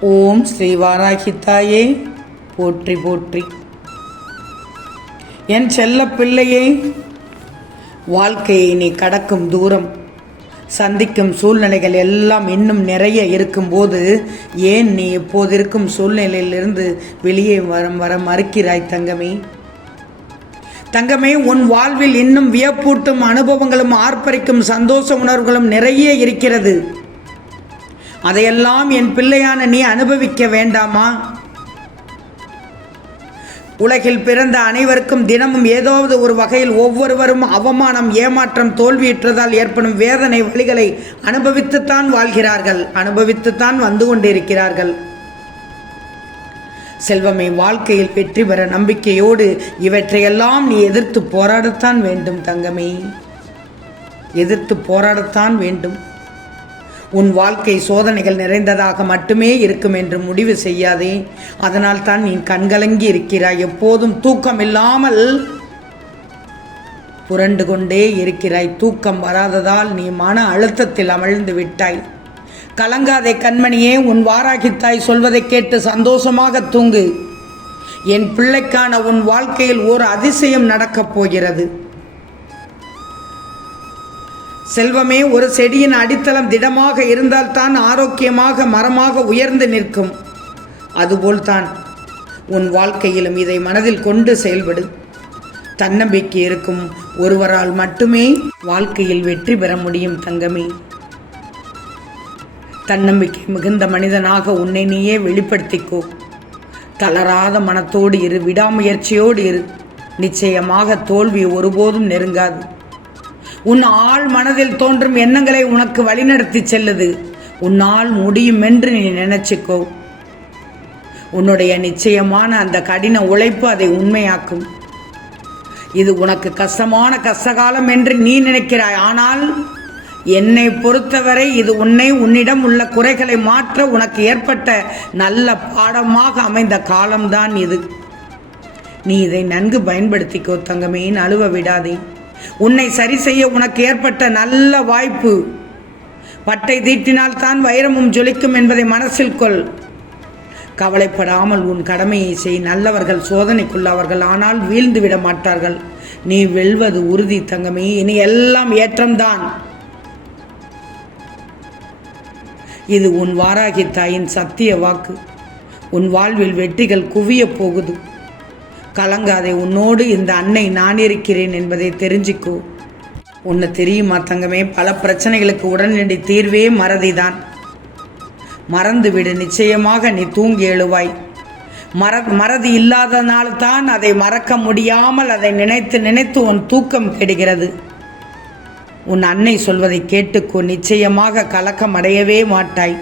ஓம் ஸ்ரீ வாராகித்தாயே. போற்றி போற்றி. என் செல்ல பிள்ளையே வாழ்க்கையை நீ கடக்கும் தூரம். சந்திக்கும் சூழ்நிலைகள் எல்லாம் இன்னும் நிறைய இருக்கும்போது ஏன் நீ இப்போது இருக்கும் சூழ்நிலையிலிருந்து வெளியே வர வர மறுக்கிறாய் தங்கமே? தங்கமே உன் வாழ்வில் இன்னும் வியப்பூட்டும் அனுபவங்களும் ஆர்ப்பரிக்கும் சந்தோஷ உணர்வுகளும் நிறைய இருக்கிறது. அதையெல்லாம் என் பிள்ளையான நீ அனுபவிக்க வேண்டாமா? உலகில் பிறந்த அனைவருக்கும் தினமும் ஏதாவது ஒரு வகையில் ஒவ்வொருவரும் அவமானம் ஏமாற்றம் தோல்வியுற்றதால் ஏற்படும் வேதனை வழிகளை அனுபவித்துத்தான் வாழ்கிறார்கள். அனுபவித்துத்தான் வந்து கொண்டிருக்கிறார்கள். செல்வமே வாழ்க்கையில் வெற்றி பெற நம்பிக்கையோடு இவற்றையெல்லாம் நீ எதிர்த்து போராடத்தான் வேண்டும் தங்கமே. எதிர்த்து போராடத்தான் வேண்டும். உன் வாழ்க்கை சோதனைகள் நிறைந்ததாக மட்டுமே இருக்கும் என்று முடிவு செய்யாதே. அதனால் தான் நீ கண்கலங்கி இருக்கிறாய். எப்போதும் தூக்கம் இல்லாமல் புரண்டு கொண்டே இருக்கிறாய். தூக்கம் வராததால் நீ மன அழுத்தத்தில் அமிழ்ந்து விட்டாய். கலங்காதே கண்மணியே உன் வாராகித்தாய் சொல்வதை கேட்டு சந்தோஷமாக தூங்கு. என் பிள்ளைக்கான உன் வாழ்க்கையில் ஒரு அதிசயம் நடக்கப் போகிறது. செல்வமே ஒரு செடியின் அடித்தளம் திடமாக இருந்தால்தான் ஆரோக்கியமாக மரமாக உயர்ந்து நிற்கும். அதுபோல்தான் உன் வாழ்க்கையிலும் இதை மனதில் கொண்டு செயல்படு. தன்னம்பிக்கை இருக்கும் ஒருவரால் மட்டுமே வாழ்க்கையில் வெற்றி பெற முடியும் தங்கமே. தன்னம்பிக்கை மிகுந்த மனிதனாக உன்னை நீயே வெளிப்படுத்திக்கோ. தளராத மனத்தோடு இரு விடாமுயற்சியோடு இரு. நிச்சயமாக தோல்வி ஒருபோதும் நெருங்காது. உன் ஆள் மனதில் தோன்றும் எண்ணங்களை உனக்கு வழிநடத்தி செல்லுது. உன்னால் முடியும் என்று நீ நினைச்சுக்கோ. உன்னுடைய நிச்சயமான அந்த கடின உழைப்பு அதை உண்மையாக்கும். இது உனக்கு கஷ்டமான கஷ்டகாலம் என்று நீ நினைக்கிறாய். ஆனால் என்னை பொறுத்தவரை இது உன்னை உன்னிடம் உள்ள குறைகளை மாற்ற உனக்கு ஏற்பட்ட நல்ல பாடமாக அமைந்த காலம்தான் இது. நீ இதை நன்கு பயன்படுத்திக்கோ தங்கமேன் அழுவ விடாதே. உன்னை சரி செய்ய உனக்கு ஏற்பட்ட நல்ல வாய்ப்பு. பட்டை தீட்டினால் தான் வைரமும் ஜொலிக்கும் என்பதை மனசில் கொள். கவலைப்படாமல் உன் கடமையை செய். நல்லவர்கள் சோதனைக்குள்ளவர்கள் ஆனால் வீழ்ந்து விட மாட்டார்கள். நீ வெல்வது உறுதி தங்கமே. இனி எல்லாம் ஏற்றம்தான். இது உன் வாராகி தாயின் சத்திய வாக்கு. உன் வாழ்வில் வெற்றிகள் குவியப் போகுது. கலங்காதே உன்னோடு இந்த அன்னை நான் இருக்கிறேன் என்பதை தெரிஞ்சுக்கோ. உன்னை தெரியுமா தங்கமே? பல பிரச்சனைகளுக்கு உடனடி தீர்வே மறதிதான். மறந்து விடு நிச்சயமாக நீ தூங்கி எழுவாய். மற மறதி இல்லாதனால் தான் அதை மறக்க முடியாமல் அதை நினைத்து நினைத்து உன் தூக்கம் கெடுகிறது. உன் அன்னை சொல்வதை கேட்டுக்கோ நிச்சயமாக கலக்கம் அடையவே மாட்டாய்.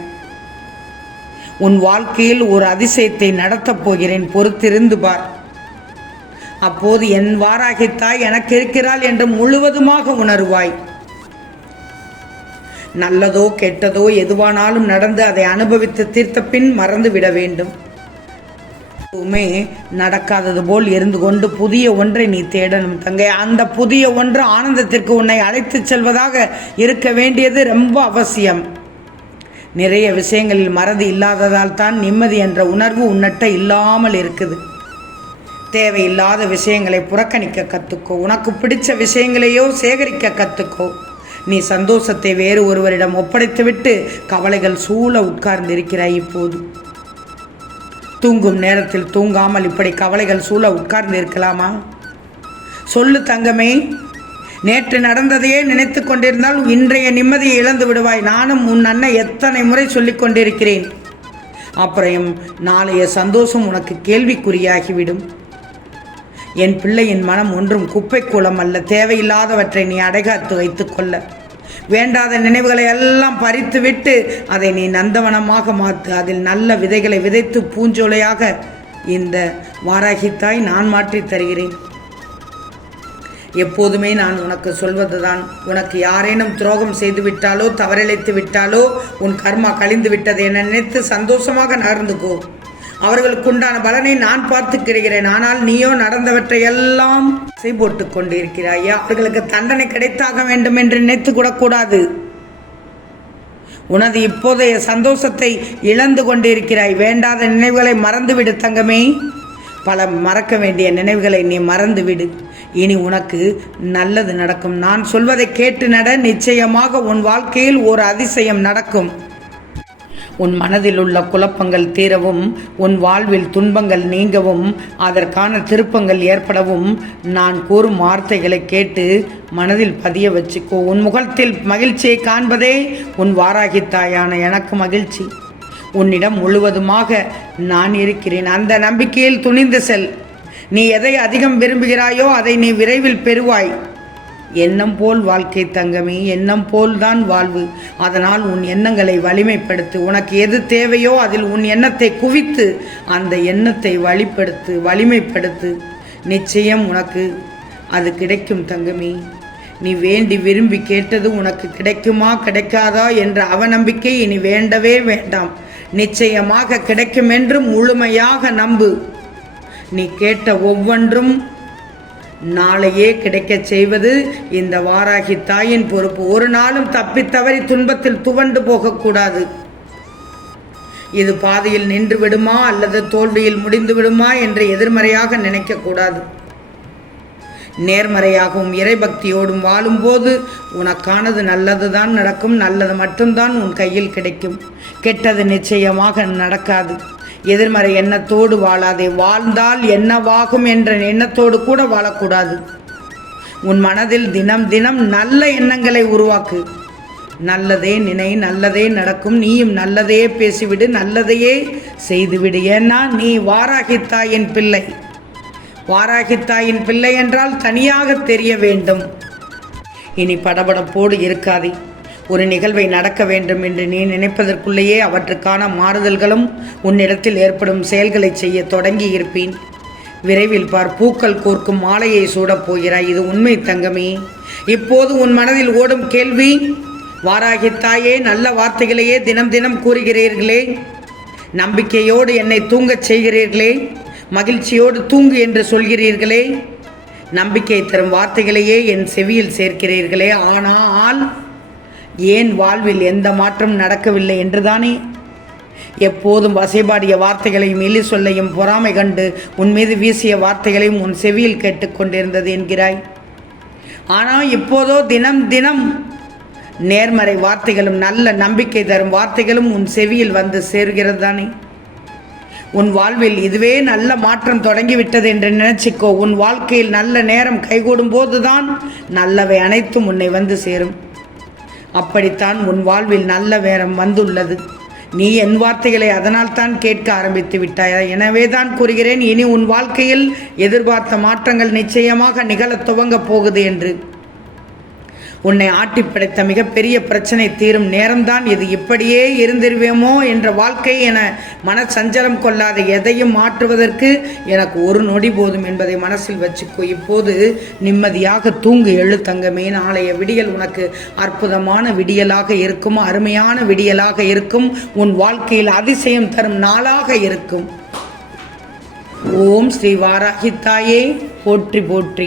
உன் வாழ்க்கையில் ஒரு அதிசயத்தை நடத்தப் போகிறேன் பொறுத்திருந்து பார். அப்போது என் வாராகித்தாய் எனக்கு இருக்கிறாள் என்று முழுவதுமாக உணர்வாய். நல்லதோ கெட்டதோ எதுவானாலும் நடந்து அதை அனுபவித்து தீர்த்த பின் மறந்து விட வேண்டும். எதுவுமே நடக்காதது போல் இருந்து கொண்டு புதிய ஒன்றை நீ தேடணும் தங்கை. அந்த புதிய ஒன்று ஆனந்தத்திற்கு உன்னை அழைத்துச் செல்வதாக இருக்க வேண்டியது ரொம்ப அவசியம். நிறைய விஷயங்களில் மறதி இல்லாததால் தான் நிம்மதி என்ற உணர்வு உன்னட்ட இல்லாமல் இருக்குது. தேவையில்லாத விஷயங்களை புறக்கணிக்க கற்றுக்கோ உனக்கு பிடிச்ச விஷயங்களையோ சேகரிக்க கற்றுக்கோ நீ சந்தோஷத்தை வேறு ஒருவரிடம் ஒப்படைத்துவிட்டு கவலைகள் சூழ உட்கார்ந்திருக்கிறாய் இப்போது. தூங்கும் நேரத்தில் தூங்காமல் இப்படி கவலைகள் சூழ உட்கார்ந்து இருக்கலாமா? சொல்லு தங்கமே. நேற்று நடந்ததையே நினைத்து கொண்டிருந்தால் இன்றைய நிம்மதியை இழந்து விடுவாய். நானும் உன் அண்ணன் எத்தனை முறை சொல்லிக் கொண்டிருக்கிறேன். அப்புறம் நாளைய சந்தோஷம் உனக்கு கேள்விக்குறியாகிவிடும். என் பிள்ளையின் மனம் ஒன்றும் குப்பை கூலம் அல்ல. தேவையில்லாதவற்றை நீ அடைகாத்து வைத்துக்கொள்ள வேண்டாத நினைவுகளை எல்லாம் பறித்து விட்டு அதை நீ நந்தவனமாக மாற்று அதில் நல்ல விதைகளை விதைத்து பூஞ்சோலையாக இந்த வாராகித்தாய் நான் மாற்றித் தருகிறேன். எப்போதுமே நான் உனக்கு சொல்வதுதான். உனக்கு யாரேனும் துரோகம் செய்து விட்டாலோ தவறிழைத்து விட்டாலோ உன் கர்மா கழிந்து விட்டது என நினைத்து சந்தோஷமாக நகர்ந்துக்கோ. அவர்களுக்கு உண்டான பலனை நான் பார்த்துக்கிறேன். ஆனால் நீயோ நடந்தவற்றை எல்லாம் செய் போட்டு அவர்களுக்கு தண்டனை கிடைத்தாக வேண்டும் என்று நினைத்து கூடக்கூடாது உனது இப்போதைய சந்தோஷத்தை இழந்து கொண்டிருக்கிறாய். வேண்டாத நினைவுகளை மறந்துவிடு தங்கமே. பல மறக்க வேண்டிய நினைவுகளை நீ மறந்துவிடு. இனி உனக்கு நல்லது நடக்கும். நான் சொல்வதை கேட்டு நட. நிச்சயமாக உன் வாழ்க்கையில் ஒரு அதிசயம் நடக்கும். உன் மனதில் உள்ள குழப்பங்கள் தீரவும் உன் வாழ்வில் துன்பங்கள் நீங்கவும் அதற்கான திருப்பங்கள் ஏற்படவும் நான் கூறும் வார்த்தைகளை கேட்டு மனதில் பதிய வச்சுக்கோ. உன் முகத்தில் மகிழ்ச்சியை காண்பதே உன் வாராகித்தாயான எனக்கு மகிழ்ச்சி. உன்னிடம் முழுவதுமாக நான் இருக்கிறேன். அந்த நம்பிக்கையில் துணிந்து செல். நீ எதை அதிகம் விரும்புகிறாயோ அதை நீ விரைவில் பெறுவாய். எண்ணம் போல் வாழ்க்கை தங்கமே எண்ணம் போல்தான் வாழ்வு. அதனால் உன் எண்ணங்களை வலிமைப்படுத்து. உனக்கு எது தேவையோ அதில் உன் எண்ணத்தை குவித்து அந்த எண்ணத்தை வழிப்படுத்து வலிமைப்படுத்து. நிச்சயம் உனக்கு அது கிடைக்கும் தங்கமே. நீ வேண்டி விரும்பி கேட்டது உனக்கு கிடைக்குமா கிடைக்காதா என்ற அவநம்பிக்கை இனி வேண்டவே வேண்டாம். நிச்சயமாக கிடைக்கும் என்று முழுமையாக நம்பு. நீ கேட்ட ஒவ்வொன்றும் நாளையே கிடைக்கச் செய்வது இந்த வாராகி தாயின் பொறுப்பு. ஒரு நாளும் தப்பித் தவறி துன்பத்தில் துவண்டு போகக்கூடாது. இது பாதையில் நின்று விடுமா அல்லது தோல்வியில் முடிந்து விடுமா என்று எதிர்மறையாக நினைக்கக்கூடாது. நேர்மறையாகவும் இறைபக்தியோடும் வாழும்போது உனக்கானது நல்லதுதான் நடக்கும். நல்லது மட்டும்தான் உன் கையில் கிடைக்கும். கெட்டது நிச்சயமாக நடக்காது. எதிர்மறை எண்ணத்தோடு வாழாதே. வாழ்ந்தால் என்னவாகும் என்ற எண்ணத்தோடு கூட வாழக்கூடாது. உன் மனதில் தினம் தினம் நல்ல எண்ணங்களை உருவாக்கு. நல்லதே நினை நல்லதே நடக்கும். நீயும் நல்லதையே பேசிவிடு நல்லதையே செய்துவிடு. ஏன்னா நீ வாராகித்தாயின் பிள்ளை. வாராகித்தாயின் பிள்ளை என்றால் தனியாக தெரிய வேண்டும். இனி படபடப்போடு இருக்காதே. ஒரு நிகழ்வை நடக்க வேண்டும் என்று நீ நினைப்பதற்குள்ளேயே அவற்றுக்கான மாறுதல்களும் உன்னிடத்தில் ஏற்படும் செயல்களை செய்ய தொடங்கி இருப்பேன் விரைவில் பார் பூக்கள் கோர்க்கும் மாலையை சூடப் போகிறாய். இது உண்மை தங்கமே. இப்போது உன் மனதில் ஓடும் கேள்வி வாராகி தாயே நல்ல வார்த்தைகளையே தினம் தினம் கூறுகிறீர்களே. நம்பிக்கையோடு என்னை தூங்கச் செய்கிறீர்களே. மகிழ்ச்சியோடு தூங்கு என்று சொல்கிறீர்களே. நம்பிக்கை தரும் வார்த்தைகளையே என் செவியில் சேர்க்கிறீர்களே. ஆனால் ஏன் வாழ்வில் எந்த மாற்றம் நடக்கவில்லை என்றுதானே? எப்போதும் வசைபாடிய வார்த்தைகளையும் எலி சொல்லையும் பொறாமை கண்டு உன் மீது வீசிய வார்த்தைகளையும் உன் செவியில் கேட்டுக்கொண்டிருந்தது என்கிறாய். ஆனால் இப்போதோ தினம் தினம் நேர்மறை வார்த்தைகளும் நல்ல நம்பிக்கை தரும் வார்த்தைகளும் உன் செவியில் வந்து சேர்கிறது தானே? உன் வாழ்வில் இதுவே நல்ல மாற்றம் தொடங்கிவிட்டது என்று நினைச்சிக்கோ. உன் வாழ்க்கையில் நல்ல நேரம் கைகூடும் போதுதான் நல்லவை அனைத்தும் உன்னை வந்து சேரும். அப்படித்தான் உன் வாழ்வில் நல்ல வேரம் வந்துள்ளது. நீ என் வார்த்தைகளை அதனால் தான் கேட்க ஆரம்பித்து விட்டாயா? எனவே தான் கூறுகிறேன் இனி உன் வாழ்க்கையில் எதிர்பார்த்த மாற்றங்கள் நிச்சயமாக நிகழத் துவங்கப் போகுது என்று. உன்னை ஆட்டி படைத்த மிகப்பெரிய பிரச்சனை தீரும் நேரம்தான் இது. இப்படியே இருந்திருவேமோ என்ற வாழ்க்கை என மனசஞ்சலம் கொள்ளாத எதையும் மாற்றுவதற்கு எனக்கு ஒரு நொடி போதும் என்பதை மனசில் வச்சுக்கோ. இப்போது நிம்மதியாக தூங்கு எழு தங்கமே. நாளைய விடியல் உனக்கு அற்புதமான விடியலாக இருக்கும். அருமையான விடியலாக இருக்கும். உன் வாழ்க்கையில் அதிசயம் தரும் நாளாக இருக்கும். ஓம் ஸ்ரீ வாராகி தாயே போற்றி போற்றி.